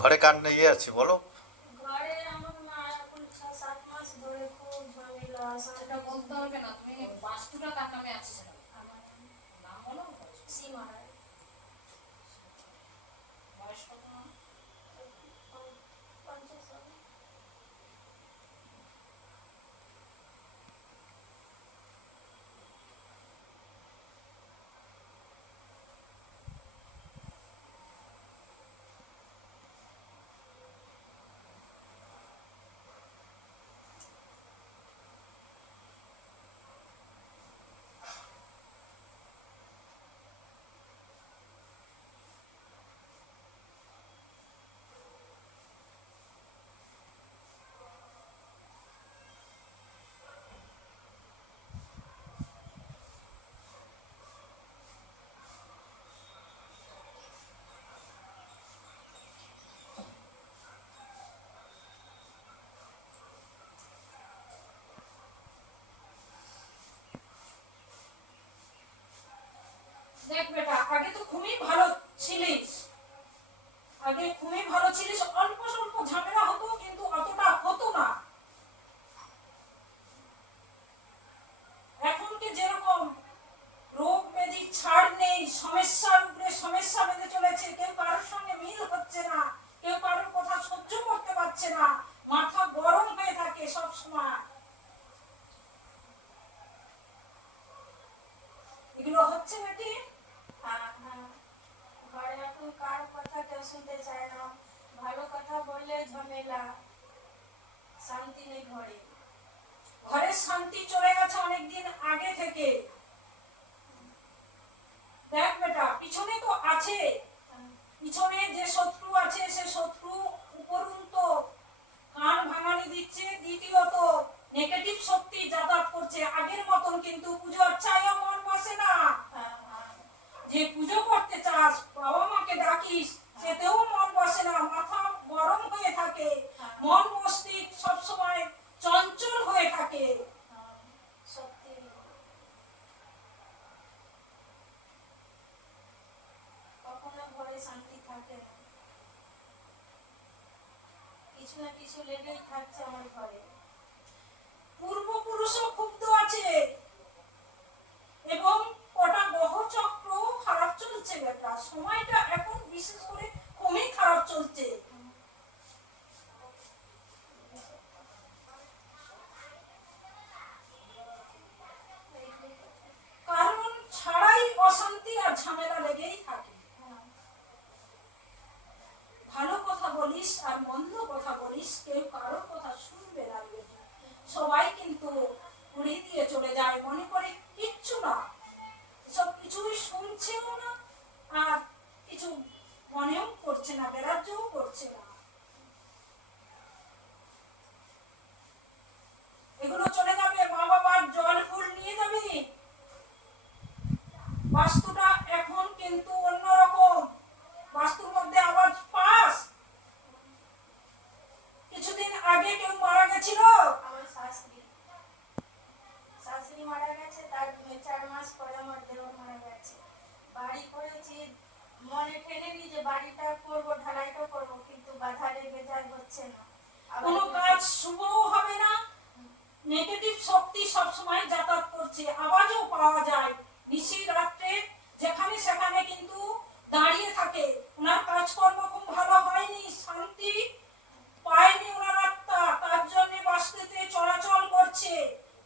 ঘরে কার নিয়ে আছে বলো? ঘরে আমার মা এখন 6-7 মাস ধরে খুব ঝামেলা। সেটা বলতে হবে না, তুমি বাস্তুটা কার নামে আছে সেটা আমার নাম বলো। সীমা রায়। বয়স কত? 50 সাল। দেখ বেটা, আগে তো খুবই ভালো ছিলিস। আগে খুবই ভালো ছিলিস, অল্প স্বল্প ঝামেলা হতো কিন্তু অতটা হতো না। এখন কি যেরকম রোগ ব্যাধি ছাড় নেই, সমস্যার উপরে সমস্যা বেঁধে চলেছে, কেউ কারোর সঙ্গে মিল হচ্ছে না, কেউ কারোর কথা সহ্য করতে পারছে না, মাথা গরম হয়ে থাকে সব সময়। এগুলো হচ্ছে নাকি? হ্যাঁ হ্যাঁ, ঘরে এখন কার কথা কেউ শুনতে চায় না। ভালো কথা বললে ঝামেলা, শান্তি নেই ঘরে। ঘরের শান্তি চলে গেছে অনেকদিন আগে থেকে। দেখ বেটা, পিছনে তো আছে, পিছনে যে শত্রু আছে সে শত্রু উপরন্ত কান ভাঙানি দিচ্ছে, দ্বিতীয়ত নেগেটিভ শক্তি যাতায়াত করছে। আগের মতন কিন্তু পুজো অর্চায়ও মন বসে না। হ্যাঁ হ্যাঁ, যে পুজো করতে চাস, বাবা মাকে ডাকিস, সেতেও মন বসে না, মাথা গরম হয়ে থাকে, মন মস্তিষ্ক সবসময় চঞ্চল হয়ে থাকে। হ্যাঁ, সত্যি। কখনো ঘরে শান্তি থাকে না, কিছু না কিছু লেগেই থাকছে আমার ঘরে। পূর্বপুরুষও ক্ষুব্ধ আছে এবং কটা গ্রহ চক্র খারাপ চলছে বেটা। সময়টা এখন বিশেষ করে খুবই খারাপ চলছে। কারণ ছাড়াই অশান্তি আর ঝামেলা লেগেই থাকে। ভালো কথা বলিস আর মন্দ কথা বলিস, কেউ কারোর কথা শুনবে না বেটা। সবাই কিন্তু উড়িয়ে দিয়ে চলে যায়, মনে করে কিচ্ছু না, সব কিছুই শুনছেও না আর কিছু মনেও করছে না, গ্রাহ্যও করছে না। এগুলো চলে যাবে, মা বাবার জল ফুল নিয়ে যাবি। বাস্তুটা এখন কিন্তু অন্যরকম, বাস্তুর মধ্যে আবার পাস। কিছুদিন আগে কেউ মারা গেছিল, আমার শাশুড়ি শাশুড়ি মারা গেছে, তার 4 মাস পরে আমার দেওর মারা গেছে। বাড়ি করেছি, মনে টেনে নি যে বাড়িটা করবো, ঢালাইটা করবো, কিন্তু বাধা লেগে যায়, হচ্ছে না। কোনো কাজ শুভও হবে না, নেগেটিভ শক্তি সবসময় যাতায়াত করছে, আওয়াজও পাওয়া যায় নিশি রাত্রে, যেখানে সেখানে কিন্তু দাঁড়িয়ে থাকে। ওনার কাজকর্ম খুব ভালো হয়নি, শান্তি পায়নি ওনার আত্মা, তার জন্য বাস্তুতে চলাচল করছে।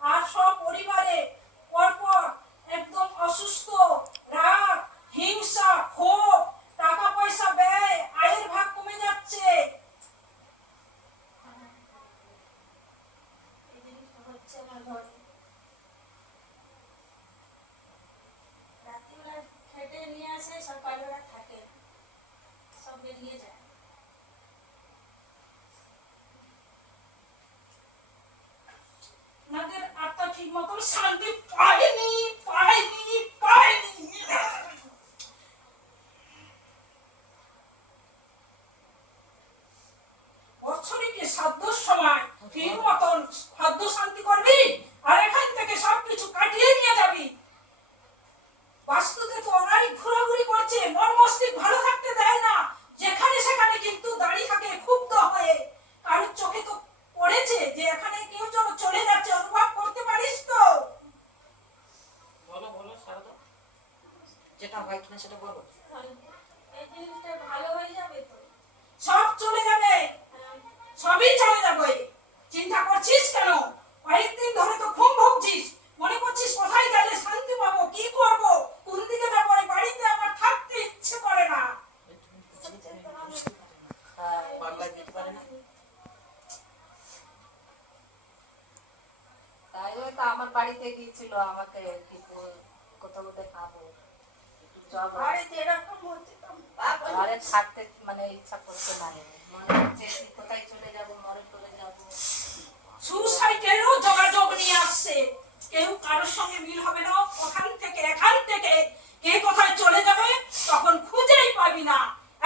আর সব পরিবারে পরপর একদম অসুস্থ, রাগ, হিংসা, ক্ষোভ, টাকা পয়সা ব্যয়, আয়ের ভাগ কমে যাচ্ছে। এই জিনিসটা হচ্ছে আমার ঘরে। রাত্রিবেলা খেটে নিয়ে আসে, সকালবেলা থাকে, সব বেরিয়ে যায়। ওনাদের আত্মা ঠিক মতন শান্তি পায়নি, পায়নি, পায়নি। বছরে কি সাধ্যর সময় ঠিক মতন খাদ্য শান্তি করবি, আর এখান থেকে সবকিছু কাটিয়ে নিয়ে যাবি। বাস্তুতে তো ওরাই ঘোরাঘুরি করছে, মন মস্তিষ্ক ভালো থাকতে দেয় না, যেখানে সেখানে কিন্তু দাঁড়িয়ে সেটা বলো। এই জিনিসটা ভালো হয়ে যাবে তো? সব চলে যাবে, হ্যাঁ, সবই চলে যাবে। চিন্তা করছিস কেন? কয়েকদিন ধরে তো ঘুম ভুগছিস, মনে করছিস কোথায় গেলে শান্তি পাবো, কি করব, কোন দিকে যাবো, এই বাড়িতে আমার থাকতে ইচ্ছে করে না। বাংলায় দিতে পারে না। তাই ওই তো আমার বাড়িতে গিয়েছিল আমাকে কি কোথাও দেখাবো জব বাড়িতে এরকম হচ্ছে তো পাগল ঘরে থাকতে মানে ইচ্ছা করছে না, মনে হচ্ছে কি কোথায় চলে যাবো, মরে চলে যাবো। সুসাইডেরও যোগাযোগ নিয়ে আসছে, কেউ কারোর সঙ্গে মিল হবে না, ওখান থেকে এখান থেকে কে কোথায় চলে যাবে তখন খুঁজেই পাবি না।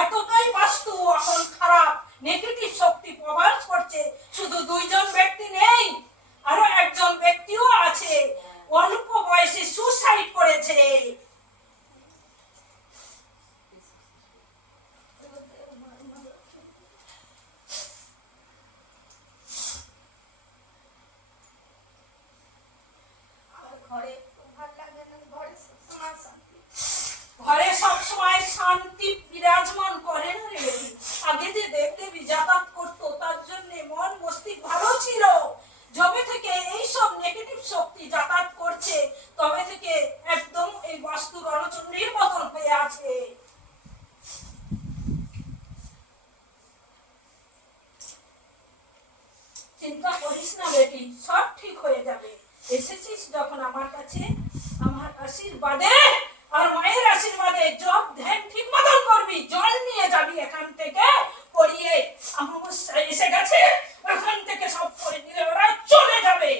এতটাই বাস্তু এখন খারাপ, নেগেটিভ শক্তি প্রভাব করছে। শুধু দুইজন ব্যক্তি নেই, আরো একজন ব্যক্তিও আছে, অল্প বয়সে সুসাইড করেছে। আমার ঘরে খুব ভালো লাগে না, ঘরে সবসময় শান্তি। ঘরে সবসময় শান্তি বিরাজমান করে না রে। আগে যে দেবদেবী যাতায়াত করতো তার জন্য মন মস্তিষ্ক ভালো ছিল। যবে থেকে এইসব নেগেটিভ শক্তি যাতায়াত করছে তবে থেকে একদম এই বাস্তু রণচণ্ডীর মতন হয়ে আছে। চিন্তা করিস না বেটি, সব ঠিক হয়ে যাবে। এসেছিস যখন আমার কাছে, আমার আশীর্বাদে আর মায়ের আশীর্বাদে জব ধ্যান ঠিক মতন করবি, জল নিয়ে যাবি এখান থেকে পড়িয়ে। অমাবস্যা এসে গেছে, এখান থেকে সব করে নিলে ওরা চলে যাবে।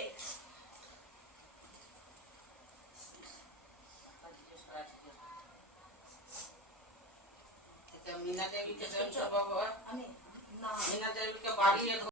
মিনা দেবীকে আমি না মিনা দেবীকে বাড়িয়ে